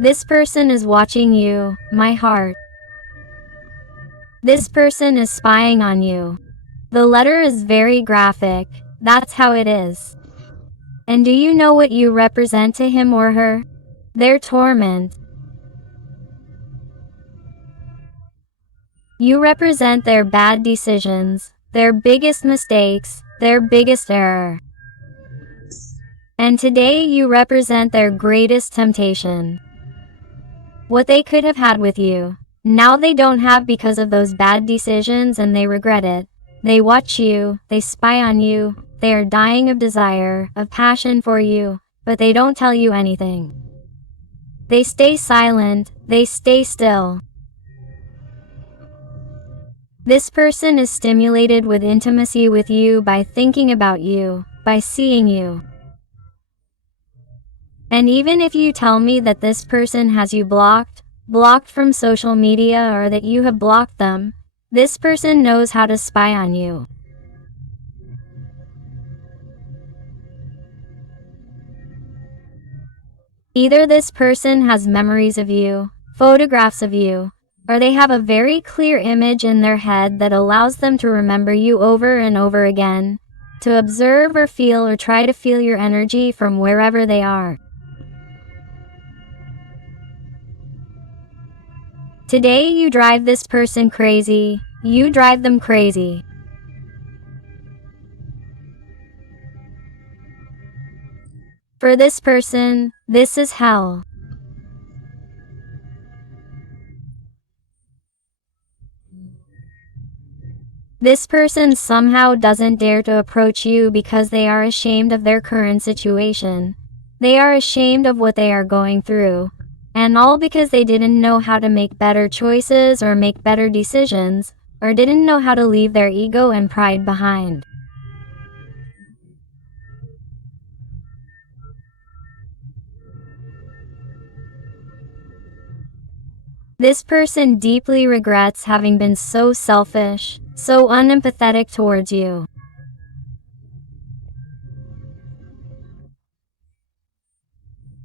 This person is watching you, my heart. This person is spying on you. The letter is very graphic, that's how it is. And do you know what you represent to him or her? Their torment. You represent their bad decisions, their biggest mistakes, their biggest error. And today you represent their greatest temptation. What they could have had with you, now they don't have because of those bad decisions and they regret it. They watch you, they spy on you, they are dying of desire, of passion for you, but they don't tell you anything. They stay silent, they stay still. This person is stimulated with intimacy with you by thinking about you, by seeing you. And even if you tell me that this person has you blocked from social media, or that you have blocked them, this person knows how to spy on you. Either this person has memories of you, photographs of you, or they have a very clear image in their head that allows them to remember you over and over again, to observe or feel or try to feel your energy from wherever they are. Today you drive this person crazy, you drive them crazy. For this person, this is hell. This person somehow doesn't dare to approach you because they are ashamed of their current situation. They are ashamed of what they are going through. And all because they didn't know how to make better choices or make better decisions, or didn't know how to leave their ego and pride behind. This person deeply regrets having been so selfish, so unempathetic towards you.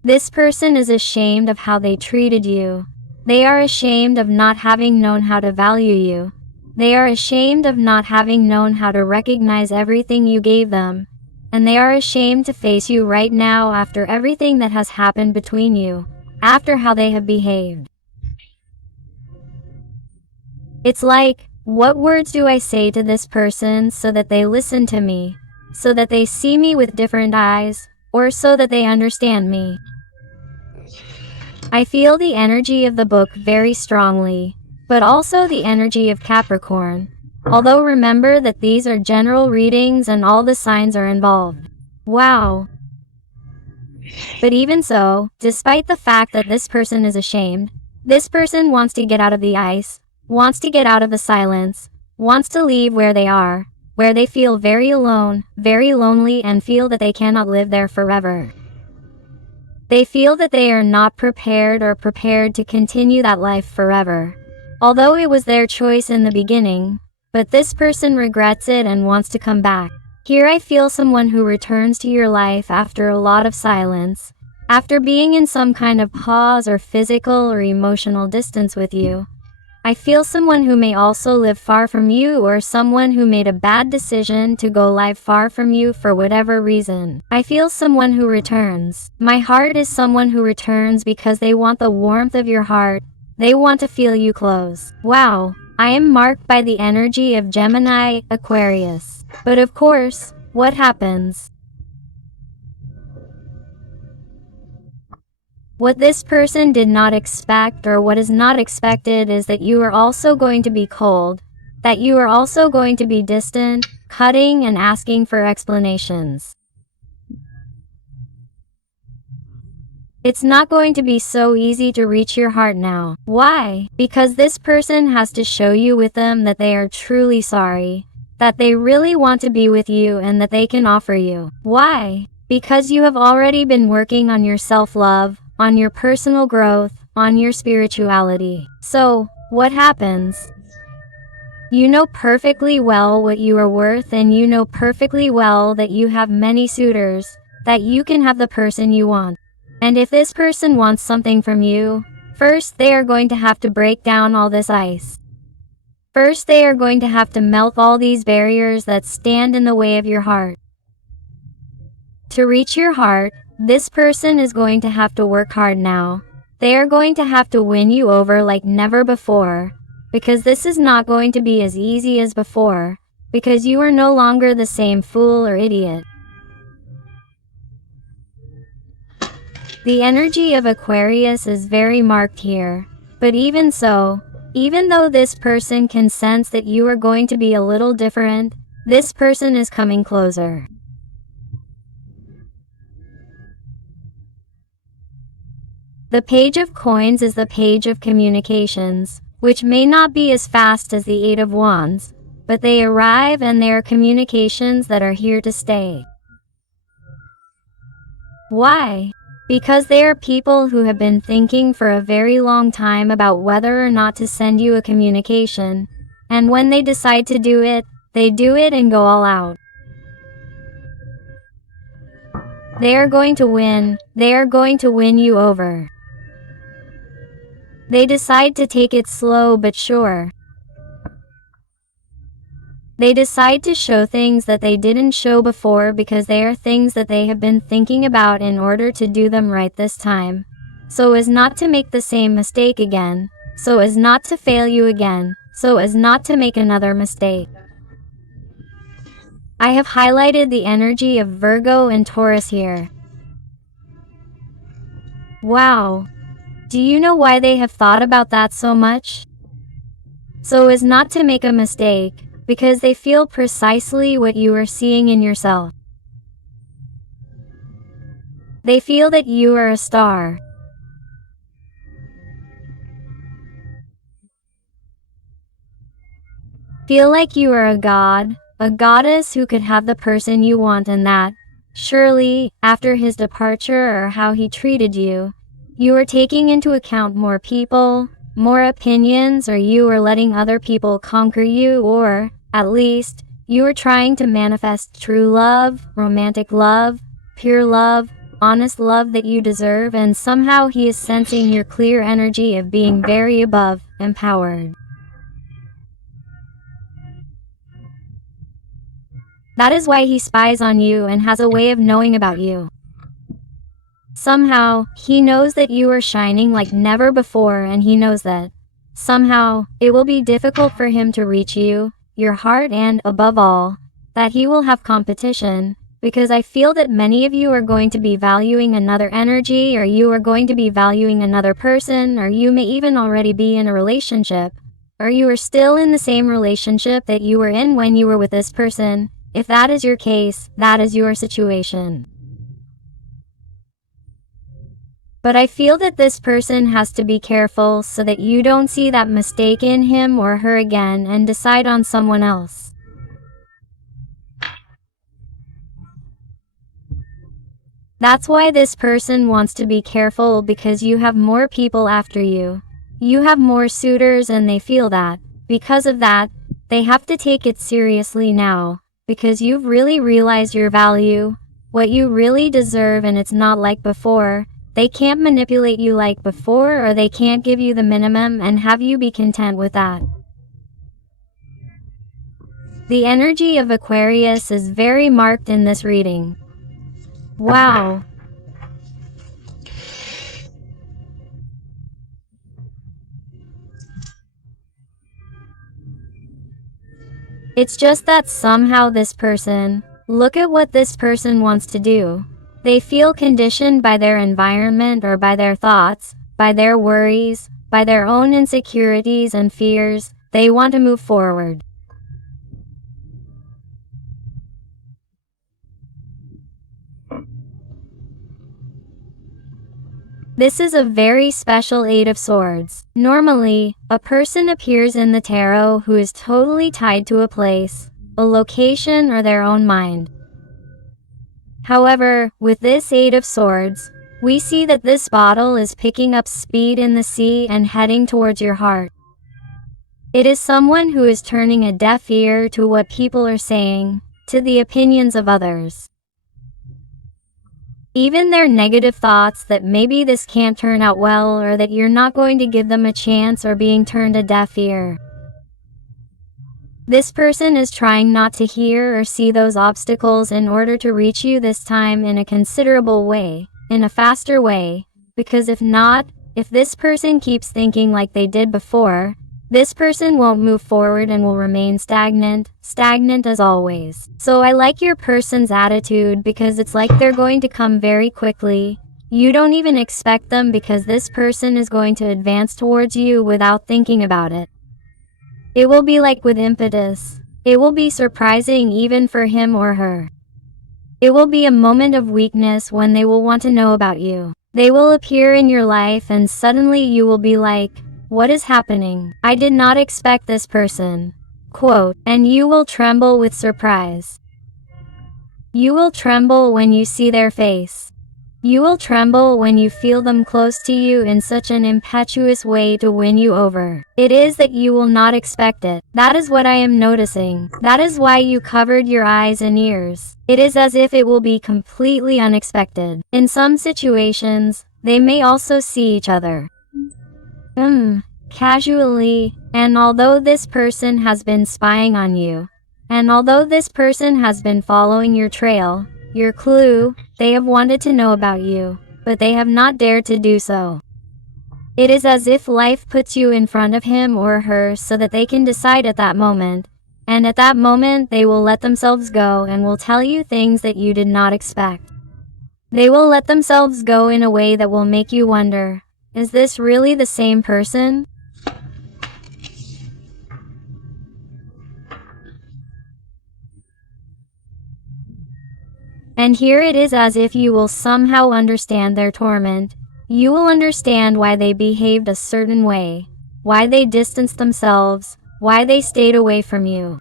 This person is ashamed of how they treated you. They are ashamed of not having known how to value you. They are ashamed of not having known how to recognize everything you gave them. And they are ashamed to face you right now after everything that has happened between you, after how they have behaved. It's like, what words do I say to this person so that they listen to me, so that they see me with different eyes, or so that they understand me? I feel the energy of the book very strongly, but also the energy of Capricorn. Although remember that these are general readings and all the signs are involved. Wow. But even so, despite the fact that this person is ashamed, this person wants to get out of the ice, wants to get out of the silence, wants to leave where they are, where they feel very alone, very lonely, and feel that they cannot live there forever. They feel that they are not prepared to continue that life forever. Although it was their choice in the beginning, but this person regrets it and wants to come back. Here I feel someone who returns to your life after a lot of silence, after being in some kind of pause or physical or emotional distance with you. I feel someone who may also live far from you, or someone who made a bad decision to go live far from you for whatever reason. I feel someone who returns. My heart is someone who returns because they want the warmth of your heart. They want to feel you close. Wow, I am marked by the energy of Gemini, Aquarius. But of course, what happens? What this person did not expect, or what is not expected, is that you are also going to be cold, that you are also going to be distant, cutting and asking for explanations. It's not going to be so easy to reach your heart now. Why? Because this person has to show you with them that they are truly sorry, that they really want to be with you, and that they can offer you. Why? Because you have already been working on your self-love, on your personal growth, on your spirituality. So, what happens? You know perfectly well what you are worth, and you know perfectly well that you have many suitors, that you can have the person you want. And if this person wants something from you, first they are going to have to break down all this ice. First they are going to have to melt all these barriers that stand in the way of your heart. To reach your heart, this person is going to have to work hard now. They are going to have to win you over like never before, because this is not going to be as easy as before, because you are no longer the same fool or idiot. The energy of Aquarius is very marked here, but even so, even though this person can sense that you are going to be a little different, this person is coming closer. The Page of Coins is the page of communications, which may not be as fast as the Eight of Wands, but they arrive and they are communications that are here to stay. Why? Because they are people who have been thinking for a very long time about whether or not to send you a communication, and when they decide to do it, they do it and go all out. They are going to win. They are going to win you over. They decide to take it slow but sure. They decide to show things that they didn't show before because they are things that they have been thinking about in order to do them right this time, so as not to make the same mistake again, so as not to fail you again, so as not to make another mistake. I have highlighted the energy of Virgo and Taurus here. Wow! Do you know why they have thought about that so much? So as not to make a mistake, because they feel precisely what you are seeing in yourself. They feel that you are a star. Feel like you are a god, a goddess who could have the person you want, and that, surely, after his departure or how he treated you, you are taking into account more people, more opinions, or you are letting other people conquer you, or, at least, you are trying to manifest true love, romantic love, pure love, honest love that you deserve, and somehow he is sensing your clear energy of being very above, empowered. That is why he spies on you and has a way of knowing about you. Somehow, he knows that you are shining like never before, and he knows that, somehow, it will be difficult for him to reach you, your heart, and, above all, that he will have competition, because I feel that many of you are going to be valuing another energy, or you are going to be valuing another person, or you may even already be in a relationship, or you are still in the same relationship that you were in when you were with this person. If that is your case, that is your situation. But I feel that this person has to be careful so that you don't see that mistake in him or her again and decide on someone else. That's why this person wants to be careful, because you have more people after you. You have more suitors, and they feel that, because of that, they have to take it seriously now, because you've really realized your value, what you really deserve, and it's not like before. They can't manipulate you like before, or they can't give you the minimum and have you be content with that. The energy of Aquarius is very marked in this reading. Wow! It's just that somehow this person, look at what this person wants to do. They feel conditioned by their environment or by their thoughts, by their worries, by their own insecurities and fears. They want to move forward. This is a very special Eight of Swords. Normally, a person appears in the tarot who is totally tied to a place, a location, or their own mind. However, with this Eight of Swords, we see that this bottle is picking up speed in the sea and heading towards your heart. It is someone who is turning a deaf ear to what people are saying, to the opinions of others. Even their negative thoughts that maybe this can't turn out well or that you're not going to give them a chance are being turned a deaf ear. This person is trying not to hear or see those obstacles in order to reach you this time in a considerable way, in a faster way, because if not, if this person keeps thinking like they did before, this person won't move forward and will remain stagnant as always. So I like your person's attitude because it's like they're going to come very quickly. You don't even expect them because this person is going to advance towards you without thinking about it. It will be like with impetus. It will be surprising even for him or her. It will be a moment of weakness when they will want to know about you. They will appear in your life and suddenly you will be like, what is happening? I did not expect this person. Quote, and you will tremble with surprise. You will tremble when you see their face. You will tremble when you feel them close to you in such an impetuous way to win you over. It is that you will not expect it. That is what I am noticing. That is why you covered your eyes and ears. It is as if it will be completely unexpected. In some situations, they may also see each other. Casually, and although this person has been spying on you, and although this person has been following your trail, your clue, they have wanted to know about you, but they have not dared to do so. It is as if life puts you in front of him or her so that they can decide at that moment, and at that moment they will let themselves go and will tell you things that you did not expect. They will let themselves go in a way that will make you wonder, is this really the same person? And here it is as if you will somehow understand their torment. You will understand why they behaved a certain way, why they distanced themselves, why they stayed away from you.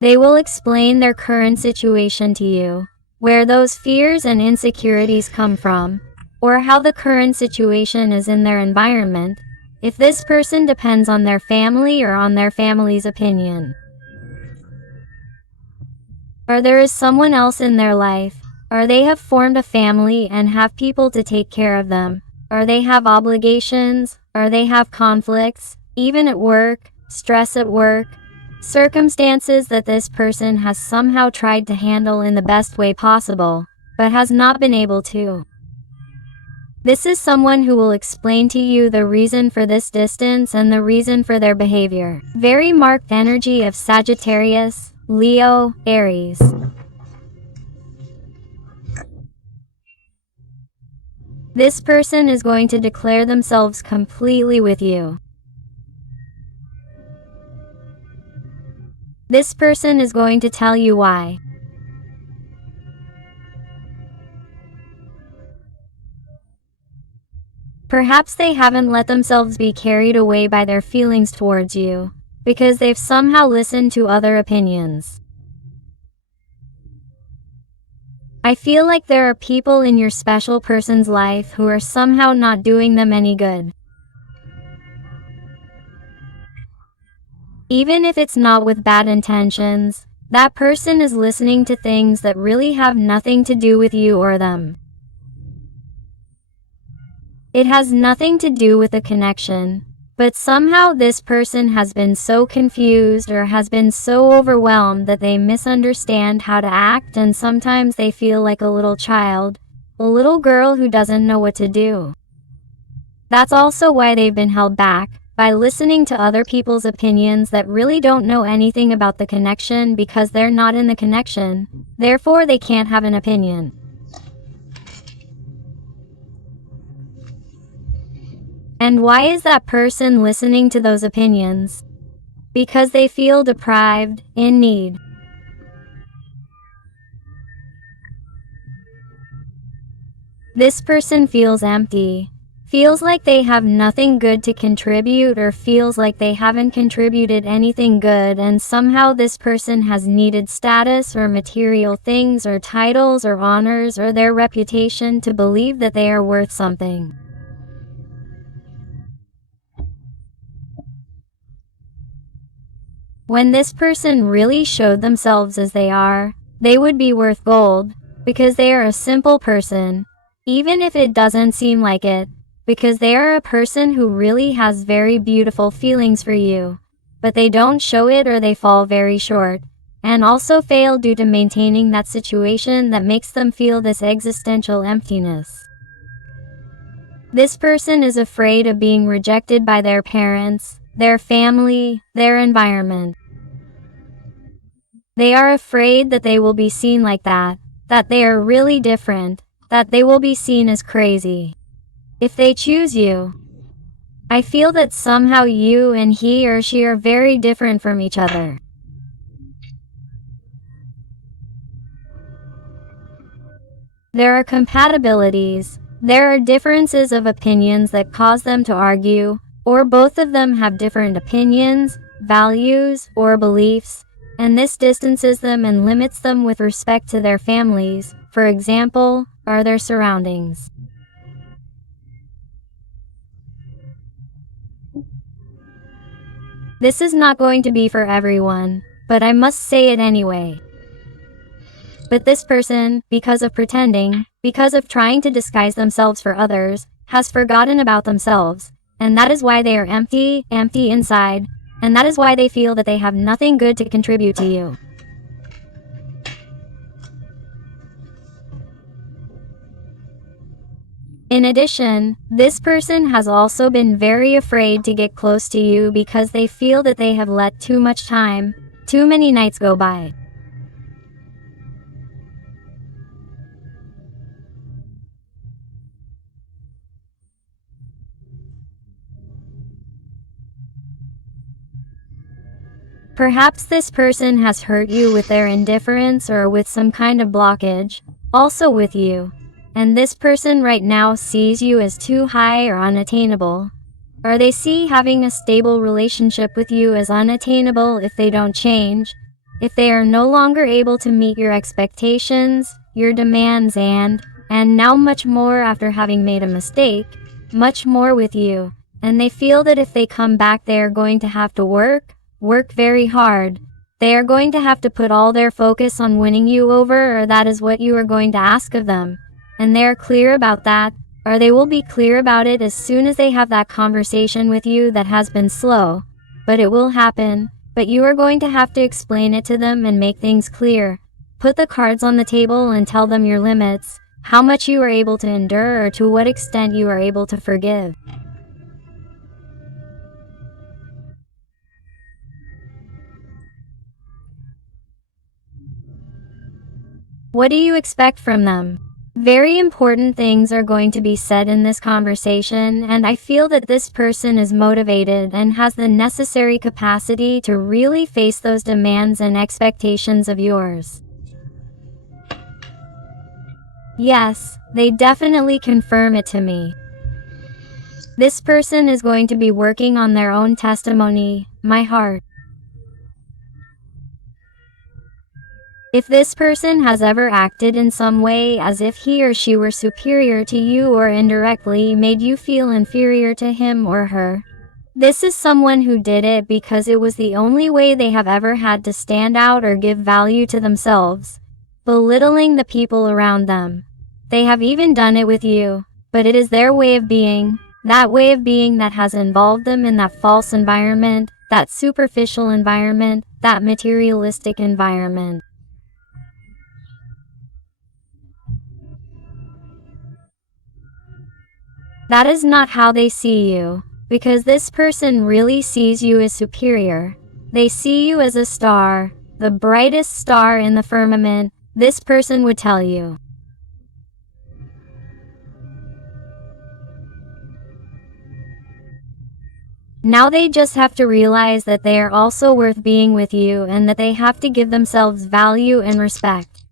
They will explain their current situation to you, where those fears and insecurities come from, or how the current situation is in their environment, if this person depends on their family or on their family's opinion. Or there is someone else in their life, or they have formed a family and have people to take care of them, or they have obligations, or they have conflicts, even at work, stress at work, circumstances that this person has somehow tried to handle in the best way possible, but has not been able to. This is someone who will explain to you the reason for this distance and the reason for their behavior. Very marked energy of Sagittarius, Leo, Aries. This person is going to declare themselves completely with you. This person is going to tell you why. Perhaps they haven't let themselves be carried away by their feelings towards you, because they've somehow listened to other opinions. I feel like there are people in your special person's life who are somehow not doing them any good. Even if it's not with bad intentions, that person is listening to things that really have nothing to do with you or them. It has nothing to do with the connection, but somehow this person has been so confused or has been so overwhelmed that they misunderstand how to act, and sometimes they feel like a little child, a little girl who doesn't know what to do. That's also why they've been held back, by listening to other people's opinions that really don't know anything about the connection because they're not in the connection, therefore they can't have an opinion. And why is that person listening to those opinions? Because they feel deprived, in need. This person feels empty, feels like they have nothing good to contribute, or feels like they haven't contributed anything good, and somehow this person has needed status or material things or titles or honors or their reputation to believe that they are worth something. When this person really showed themselves as they are, they would be worth gold, because they are a simple person, even if it doesn't seem like it, because they are a person who really has very beautiful feelings for you, but they don't show it or they fall very short, and also fail due to maintaining that situation that makes them feel this existential emptiness. This person is afraid of being rejected by their parents, their family, their environment. They are afraid that they will be seen like that they are really different, that they will be seen as crazy. If they choose you, I feel that somehow you and he or she are very different from each other. There are compatibilities. There are differences of opinions that cause them to argue, or both of them have different opinions, values, or beliefs, and this distances them and limits them with respect to their families, for example, or their surroundings. This is not going to be for everyone, but I must say it anyway. But this person, because of pretending, because of trying to disguise themselves for others, has forgotten about themselves, and that is why they are empty inside, and that is why they feel that they have nothing good to contribute to you. In addition, this person has also been very afraid to get close to you because they feel that they have let too much time, too many nights go by. Perhaps this person has hurt you with their indifference or with some kind of blockage, also with you. And this person right now sees you as too high or unattainable. Or they see having a stable relationship with you as unattainable if they don't change, if they are no longer able to meet your expectations, your demands and now much more after having made a mistake, much more with you. And they feel that if they come back they are going to have to work very hard. They are going to have to put all their focus on winning you over, or that is what you are going to ask of them. And they are clear about that, or they will be clear about it as soon as they have that conversation with you that has been slow. But it will happen, but you are going to have to explain it to them and make things clear. Put the cards on the table and tell them your limits, how much you are able to endure or to what extent you are able to forgive. What do you expect from them? Very important things are going to be said in this conversation, and I feel that this person is motivated and has the necessary capacity to really face those demands and expectations of yours. Yes, they definitely confirm it to me. This person is going to be working on their own testimony, my heart. If this person has ever acted in some way as if he or she were superior to you or indirectly made you feel inferior to him or her, this is someone who did it because it was the only way they have ever had to stand out or give value to themselves, belittling the people around them. They have even done it with you, but it is their way of being, that way of being that has involved them in that false environment, that superficial environment, that materialistic environment. That is not how they see you, because this person really sees you as superior. They see you as a star, the brightest star in the firmament, this person would tell you. Now they just have to realize that they are also worth being with you and that they have to give themselves value and respect.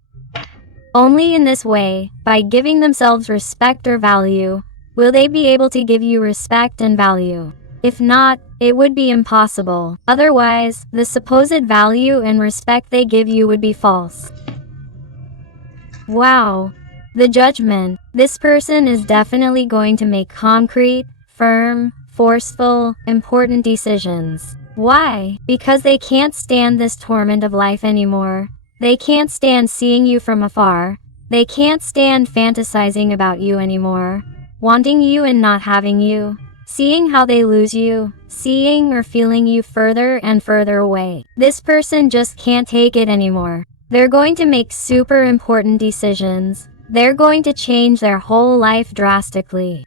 Only in this way, by giving themselves respect or value, will they be able to give you respect and value. If not, it would be impossible. Otherwise, the supposed value and respect they give you would be false. Wow. The judgment. This person is definitely going to make concrete, firm, forceful, important decisions. Why? Because they can't stand this torment of life anymore. They can't stand seeing you from afar. They can't stand fantasizing about you anymore. Wanting you and not having you. Seeing how they lose you. Seeing or feeling you further and further away. This person just can't take it anymore. They're going to make super important decisions. They're going to change their whole life drastically.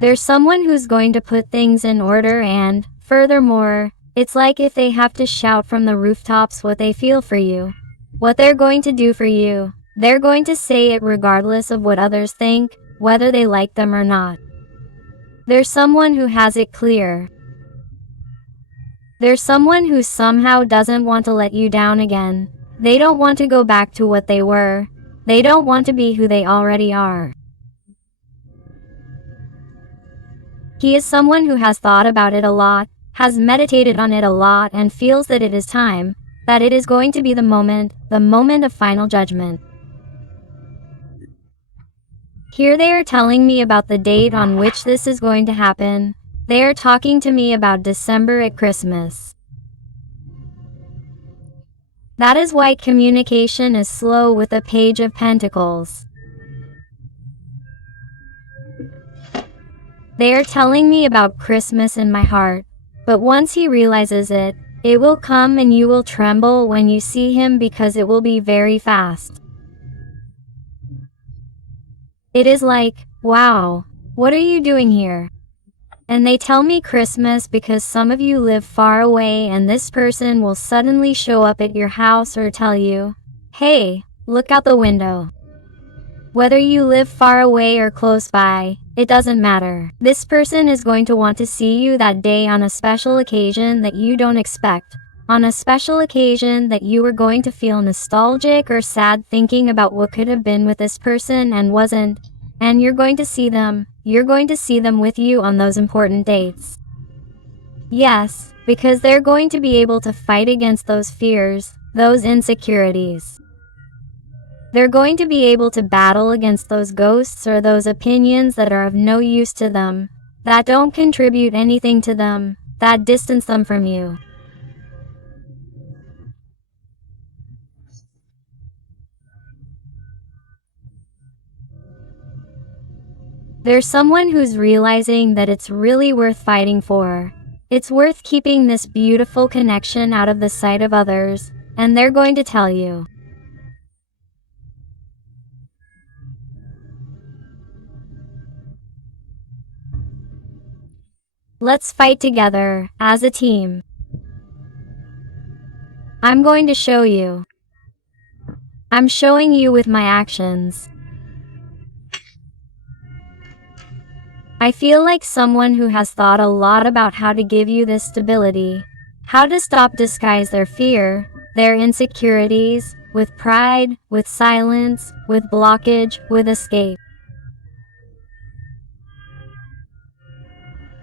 There's someone who's going to put things in order and, furthermore, it's like if they have to shout from the rooftops what they feel for you. What they're going to do for you. They're going to say it regardless of what others think, whether they like them or not. There's someone who has it clear. There's someone who somehow doesn't want to let you down again. They don't want to go back to what they were. They don't want to be who they already are. He is someone who has thought about it a lot, has meditated on it a lot, and feels that it is time, that it is going to be the moment of final judgment. Here they are telling me about the date on which this is going to happen. They are talking to me about December at Christmas. That is why communication is slow with the Page of Pentacles. They are telling me about Christmas in my heart, but once he realizes it, it will come and you will tremble when you see him because it will be very fast. It is like, wow, what are you doing here? And they tell me Christmas because some of you live far away and this person will suddenly show up at your house or tell you, hey, look out the window. Whether you live far away or close by, it doesn't matter. This person is going to want to see you that day on a special occasion that you don't expect. On a special occasion that you are going to feel nostalgic or sad thinking about what could have been with this person and wasn't. And you're going to see them. You're going to see them with you on those important dates. Yes, because they're going to be able to fight against those fears, those insecurities. They're going to be able to battle against those ghosts or those opinions that are of no use to them, that don't contribute anything to them, that distance them from you. There's someone who's realizing that it's really worth fighting for. It's worth keeping this beautiful connection out of the sight of others, and they're going to tell you. Let's fight together, as a team. I'm going to show you. I'm showing you with my actions. I feel like someone who has thought a lot about how to give you this stability, how to stop disguise their fear, their insecurities, with pride, with silence, with blockage, with escape.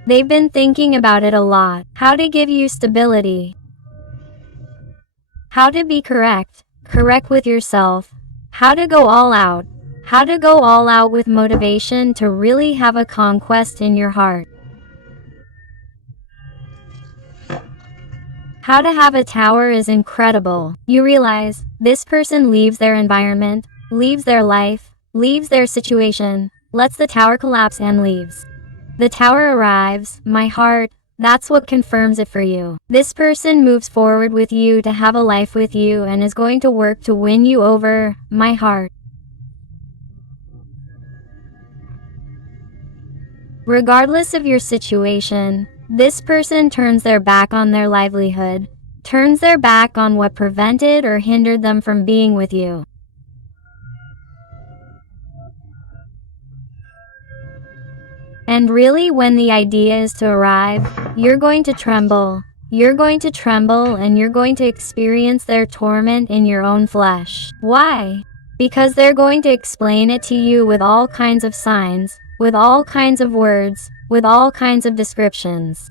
They've been thinking about it a lot, how to give you stability, how to be correct with yourself, how to go all out. How to go all out with motivation to really have a conquest in your heart. How to have a tower is incredible. You realize, this person leaves their environment, leaves their life, leaves their situation, lets the tower collapse and leaves. The tower arrives, my heart, that's what confirms it for you. This person moves forward with you to have a life with you and is going to work to win you over, my heart. Regardless of your situation, this person turns their back on their livelihood, turns their back on what prevented or hindered them from being with you. And really, when the idea is to arrive, you're going to tremble. You're going to tremble and you're going to experience their torment in your own flesh. Why? Because they're going to explain it to you with all kinds of signs, with all kinds of words, with all kinds of descriptions.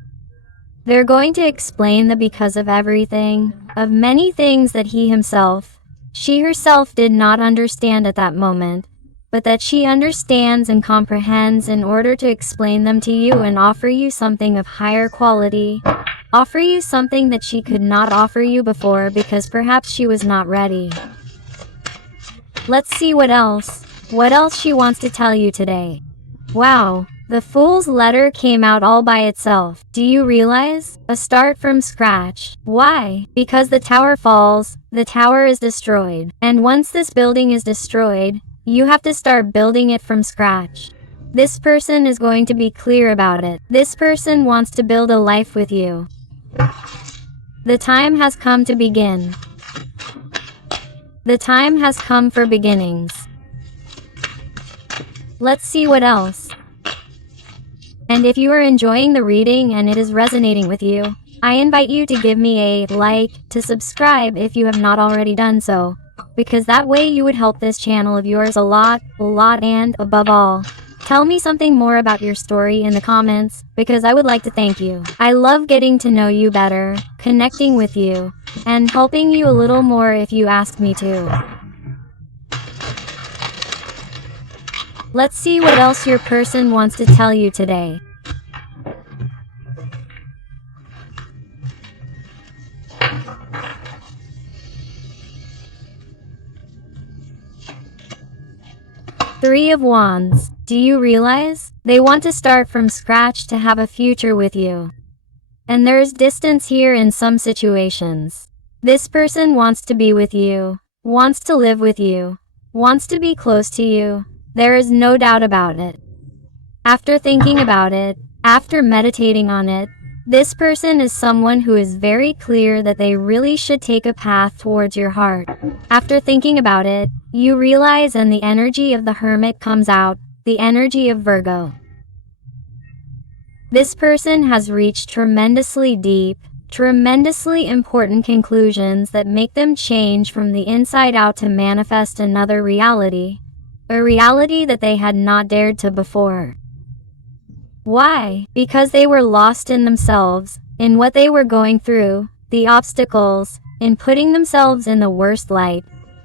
They're going to explain the because of everything, of many things that he himself, she herself did not understand at that moment, but that she understands and comprehends in order to explain them to you and offer you something of higher quality, offer you something that she could not offer you before because perhaps she was not ready. Let's see what else she wants to tell you today. Wow, the Fool's letter came out all by itself. Do you realize? A start from scratch. Why? Because the tower falls, the tower is destroyed. And once this building is destroyed, you have to start building it from scratch. This person is going to be clear about it. This person wants to build a life with you. The time has come to begin. The time has come for beginnings. Let's see what else. And if you are enjoying the reading and it is resonating with you, I invite you to give me a like, to subscribe if you have not already done so, because that way you would help this channel of yours a lot, and above all, tell me something more about your story in the comments, because I would like to thank you. I love getting to know you better, connecting with you, and helping you a little more if you ask me to. Let's see what else your person wants to tell you today. Three of Wands. Do you realize? They want to start from scratch to have a future with you. And there's distance here in some situations. This person wants to be with you, wants to live with you, wants to be close to you. There is no doubt about it. After thinking about it, after meditating on it, this person is someone who is very clear that they really should take a path towards your heart. After thinking about it, you realize and the energy of the Hermit comes out, the energy of Virgo. This person has reached tremendously deep, tremendously important conclusions that make them change from the inside out to manifest another reality. A reality that they had not dared to before. Why? Because they were lost in themselves, in what they were going through, the obstacles, in putting themselves in the worst light,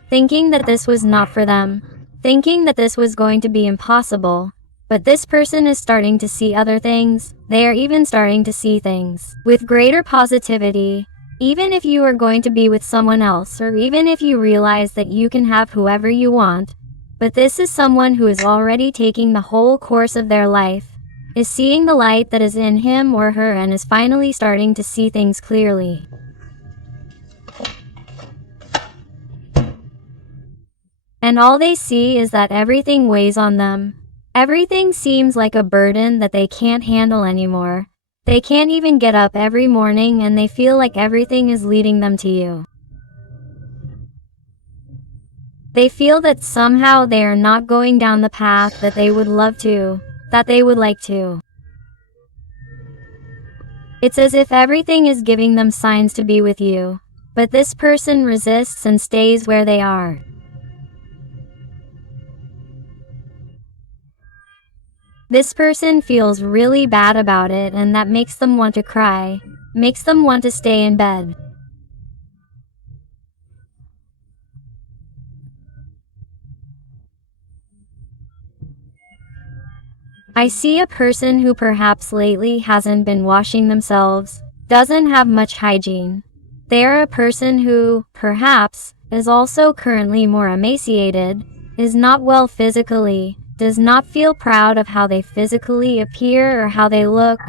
thinking that this was not for them, thinking that this was going to be impossible. But this person is starting to see other things. They are even starting to see things with greater positivity. Even if you are going to be with someone else, or even if you realize that you can have whoever you want, but this is someone who is already taking the whole course of their life, is seeing the light that is in him or her and is finally starting to see things clearly. And all they see is that everything weighs on them. Everything seems like a burden that they can't handle anymore. They can't even get up every morning and they feel like everything is leading them to you. They feel that somehow they are not going down the path that they would love to, that they would like to. It's as if everything is giving them signs to be with you, but this person resists and stays where they are. This person feels really bad about it and that makes them want to cry, makes them want to stay in bed. I see a person who perhaps lately hasn't been washing themselves, doesn't have much hygiene. They are a person who, perhaps, is also currently more emaciated, is not well physically, does not feel proud of how they physically appear or how they look,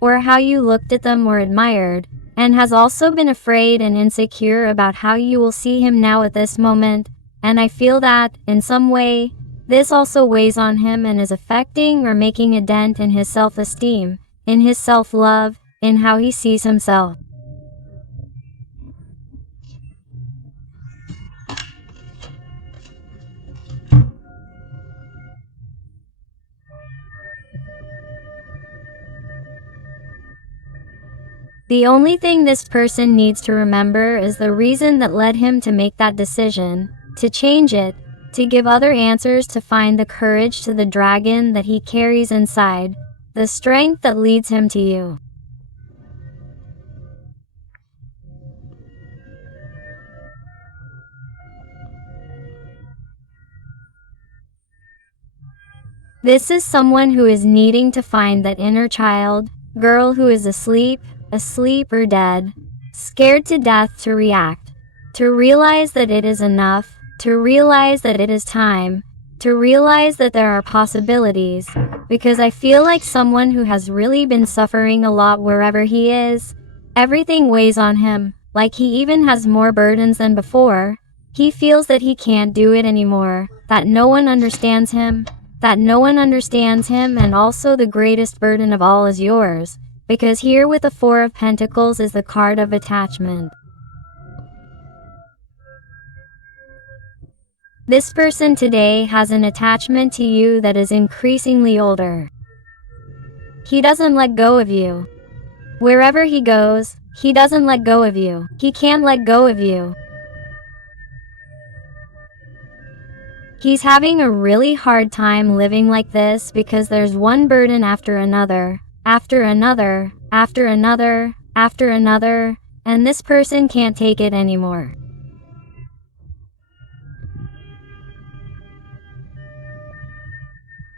or how you looked at them or admired, and has also been afraid and insecure about how you will see him now at this moment, and I feel that, in some way, this also weighs on him and is affecting or making a dent in his self-esteem, in his self-love, in how he sees himself. The only thing this person needs to remember is the reason that led him to make that decision, to change it, to give other answers, to find the courage to the dragon that he carries inside, the strength that leads him to you. This is someone who is needing to find that inner child, girl who is asleep, asleep or dead, scared to death to react, to realize that it is enough, to realize that it is time, to realize that there are possibilities, because I feel like someone who has really been suffering a lot wherever he is. Everything weighs on him, like he even has more burdens than before. He feels that he can't do it anymore, that no one understands him, and also the greatest burden of all is yours, because here with the Four of Pentacles is the card of attachment. This person today has an attachment to you that is increasingly older. He doesn't let go of you. Wherever he goes, he doesn't let go of you. He can't let go of you. He's having a really hard time living like this because there's one burden after another, after another, after another, after another, and this person can't take it anymore.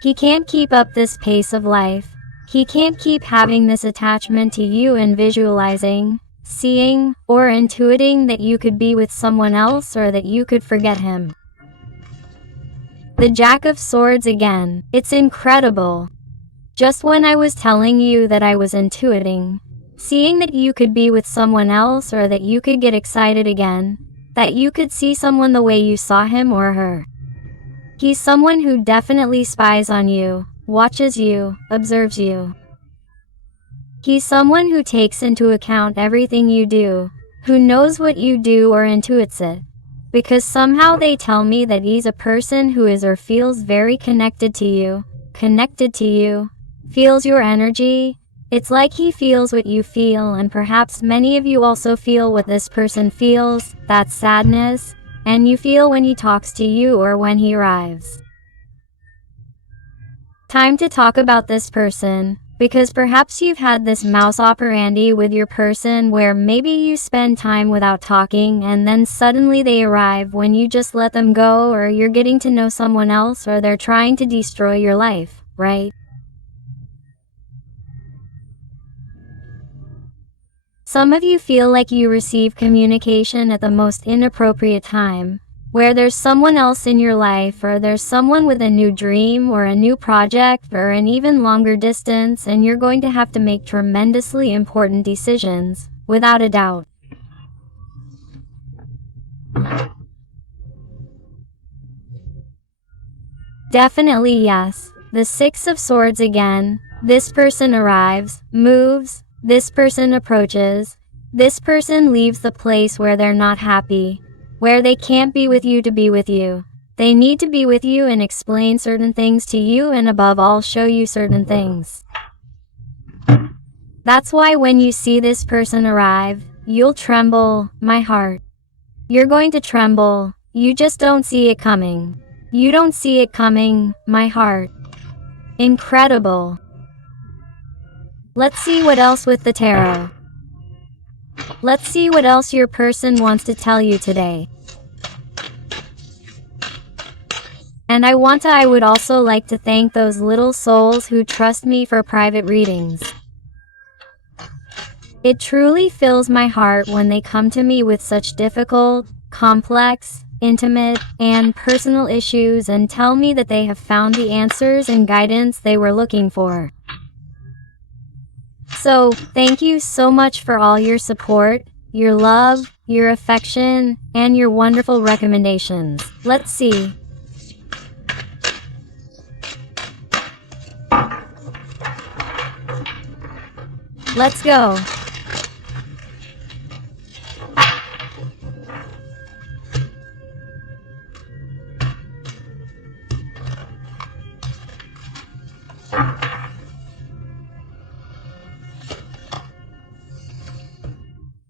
He can't keep up this pace of life. He can't keep having this attachment to you and visualizing, seeing, or intuiting that you could be with someone else or that you could forget him. The Jack of Swords again. It's incredible. Just when I was telling you that I was intuiting, seeing that you could be with someone else or that you could get excited again, that you could see someone the way you saw him or her. He's someone who definitely spies on you, watches you, observes you. He's someone who takes into account everything you do, who knows what you do or intuits it. Because somehow they tell me that he's a person who is or feels very connected to you, feels your energy. It's like he feels what you feel, and perhaps many of you also feel what this person feels, that sadness, and you feel when he talks to you or when he arrives. Time to talk about this person, because perhaps you've had this modus operandi with your person where maybe you spend time without talking and then suddenly they arrive when you just let them go, or you're getting to know someone else, or they're trying to destroy your life, right? Some of you feel like you receive communication at the most inappropriate time, where there's someone else in your life, or there's someone with a new dream or a new project or an even longer distance, and you're going to have to make tremendously important decisions, without a doubt. Definitely yes. The Six of Swords again. This person arrives, moves, this person approaches, this person leaves the place where they're not happy, where they can't be with you to be with you. They need to be with you and explain certain things to you, and above all show you certain things. That's why when you see this person arrive, you'll tremble, my heart. You're going to tremble. You just don't see it coming. You don't see it coming, my heart. Incredible. Let's see what else with the tarot. Let's see what else your person wants to tell you today. And I would also like to thank those little souls who trust me for private readings. It truly fills my heart when they come to me with such difficult, complex, intimate, and personal issues and tell me that they have found the answers and guidance they were looking for. So, thank you so much for all your support, your love, your affection, and your wonderful recommendations. Let's see. Let's go.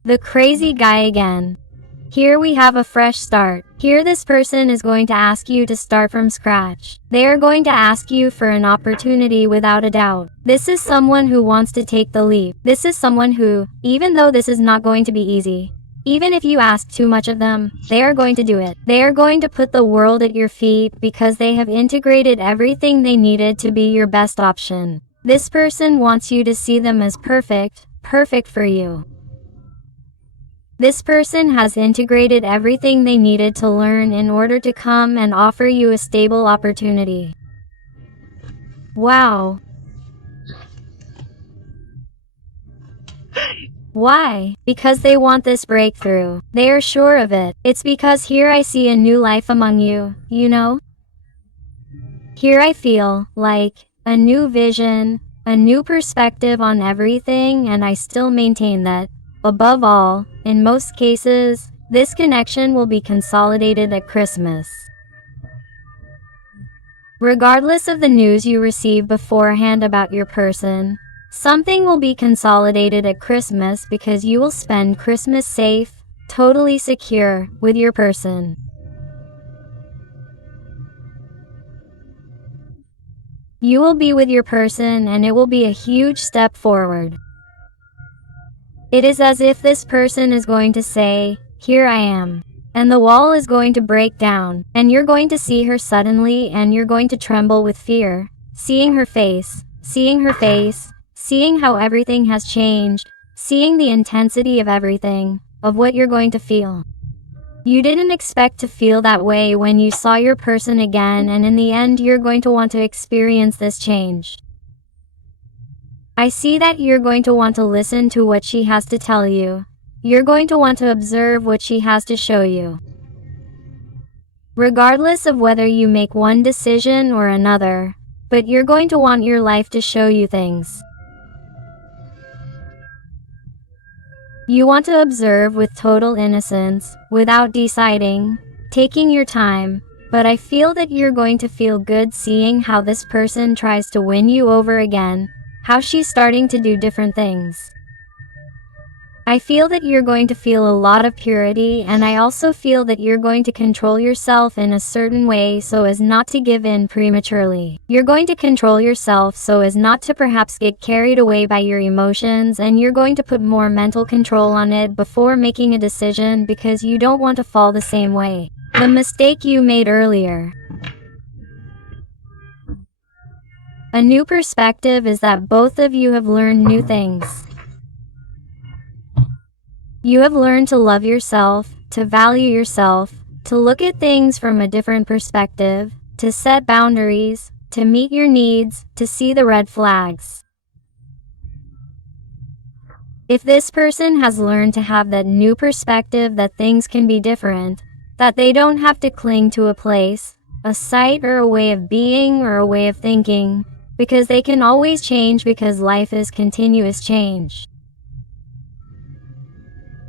The crazy guy again. Here we have a fresh start. Here this person is going to ask you to start from scratch. They are going to ask you for an opportunity without a doubt. This is someone who wants to take the leap. This is someone who, even though this is not going to be easy, even if you ask too much of them, they are going to do it. They are going to put the world at your feet because they have integrated everything they needed to be your best option. This person wants you to see them as perfect perfect for you. This person has integrated everything they needed to learn in order to come and offer you a stable opportunity. Wow. Why? Because they want this breakthrough. They are sure of it. It's because here I see a new life among you, you know? Here I feel like a new vision, a new perspective on everything, and I still maintain that, above all, in most cases, this connection will be consolidated at Christmas. Regardless of the news you receive beforehand about your person, something will be consolidated at Christmas because you will spend Christmas safe, totally secure, with your person. You will be with your person and it will be a huge step forward. It is as if this person is going to say, "Here I am." And the wall is going to break down, and you're going to see her suddenly and you're going to tremble with fear, seeing her face, seeing how everything has changed, seeing the intensity of everything, of what you're going to feel. You didn't expect to feel that way when you saw your person again, and in the end you're going to want to experience this change. I see that you're going to want to listen to what she has to tell you. You're going to want to observe what she has to show you. Regardless of whether you make one decision or another, but you're going to want your life to show you things. You want to observe with total innocence, without deciding, taking your time, but I feel that you're going to feel good seeing how this person tries to win you over again, how she's starting to do different things. I feel that you're going to feel a lot of purity, and I also feel that you're going to control yourself in a certain way so as not to give in prematurely. You're going to control yourself so as not to perhaps get carried away by your emotions, and you're going to put more mental control on it before making a decision because you don't want to fall the same way. The mistake you made earlier. A new perspective is that both of you have learned new things. You have learned to love yourself, to value yourself, to look at things from a different perspective, to set boundaries, to meet your needs, to see the red flags. If this person has learned to have that new perspective that things can be different, that they don't have to cling to a place, a site, or a way of being or a way of thinking, because they can always change because life is continuous change.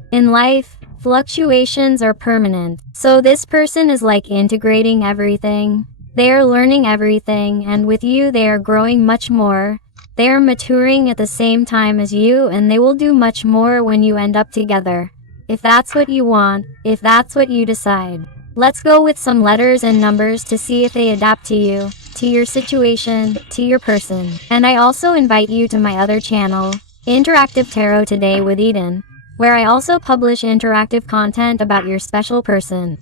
In life, fluctuations are permanent, so this person is like integrating everything. They are learning everything, and with you they are growing much more. They are maturing at the same time as you, and they will do much more when you end up together. If that's what you want, if that's what you decide. Let's go with some letters and numbers to see if they adapt to you, to your situation, to your person. And I also invite you to my other channel, Interactive Tarot Today with Eden, where I also publish interactive content about your special person.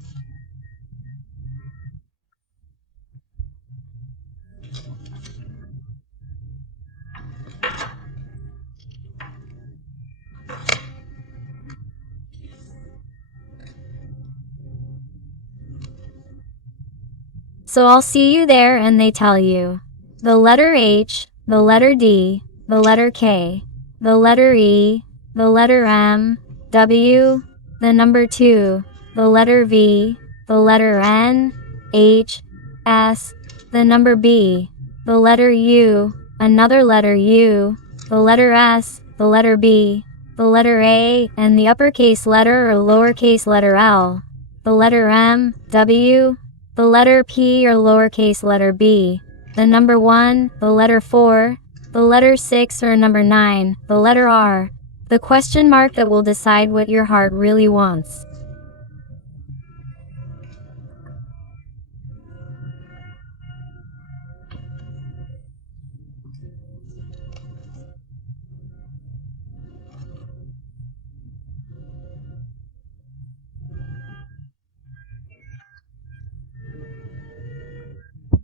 So I'll see you there, and they tell you. The letter H, the letter D, the letter K, the letter E, the letter M, W, the number 2, the letter V, the letter N, H, S, the number B, the letter U, another letter U, the letter S, the letter B, the letter A, and the uppercase letter or lowercase letter L, the letter M, W, the letter P or lowercase letter B, the number 1, the letter 4, the letter 6 or number 9, the letter R, the question mark that will decide what your heart really wants.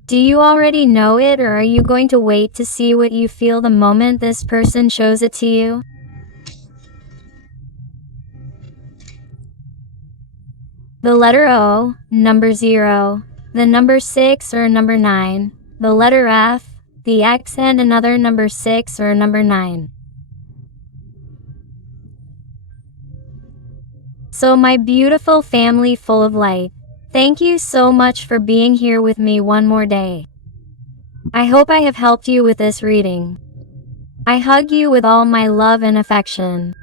Do you already know it, or are you going to wait to see what you feel the moment this person shows it to you? the letter O, number 0, the number 6 or number 9, the letter F, the X and another number 6 or number 9. So my beautiful family full of light, thank you so much for being here with me one more day. I hope I have helped you with this reading. I hug you with all my love and affection.